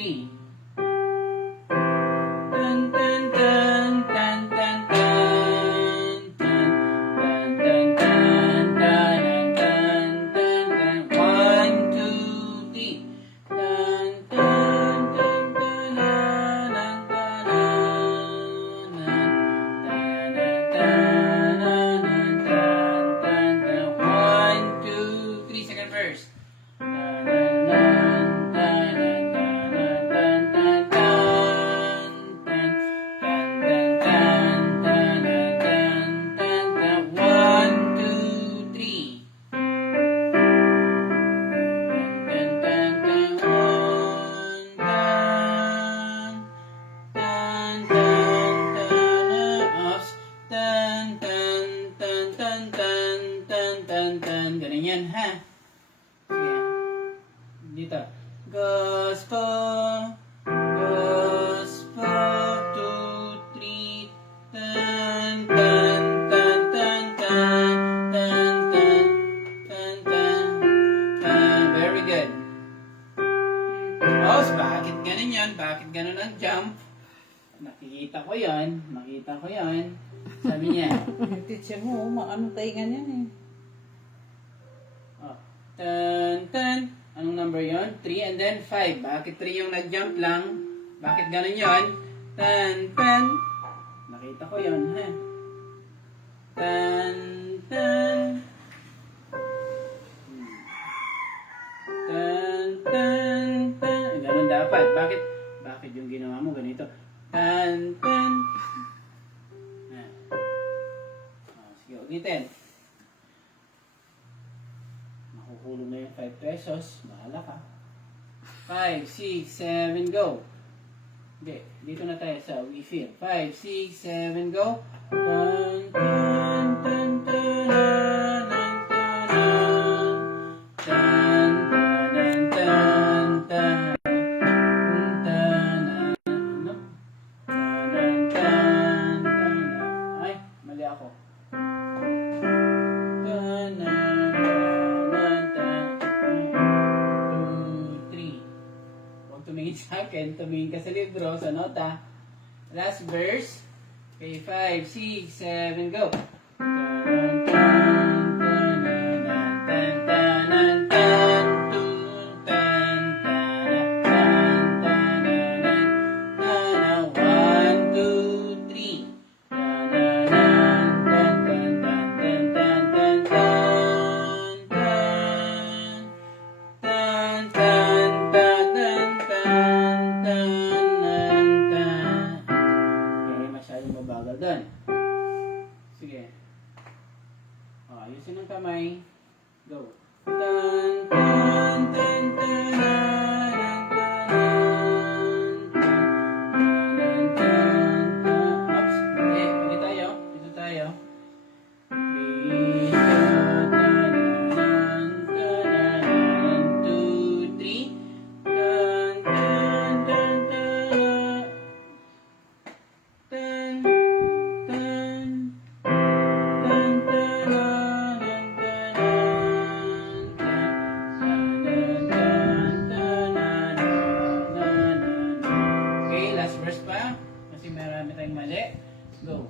3. Tan tan tan tan tan tan tan tan tan tan tan tan. 1, 2, 3. Tan tan tan tan tan tan. 1, 2, 3. Second verse. Ganun yan, ha? Sige. Dito. Gospel, gospel, 2, 3, tan, tan, tan, tan, tan, tan, tan, tan, tan. Very good. Oh, bakit ganun yan? Bakit ganun ang jump? Nakikita ko yan. Nakita ko yan. Sabi niya. Yung teacher mo, maano tayo ganyan eh. Oh. Tan, tan. Anong number yon? 3 and then 5. Bakit 3 yung nag-jump lang? Bakit ganun yon? Tan, tan. Nakita ko yon, ha? Tan, tan. Tan, tan, tan. Ganun dapat. Bakit yung ginawa mo ganito? Tan, tan. Oh, sige, ulitin. Makukulong na yung 5 pesos. Bahala ka. 5, 6, 7, go. Hindi. Dito na tayo sa we feel. 5, 6, 7, go. Tan, tan, tan, tan, tan, tan, tan, tan, tan, ay, mali ako. Tumingin sa akin, tumingin ka sa libro, sa nota. Last verse. Okay, 5, 6, 7, go. Mabagal doon. Sige. Ayusin ang kamay. Go. Tan, tan, tan, tan, oops. Okay, ulit tayo. Dito tayo. Okay, last verse pa. Kasi marami tayong mali. Go.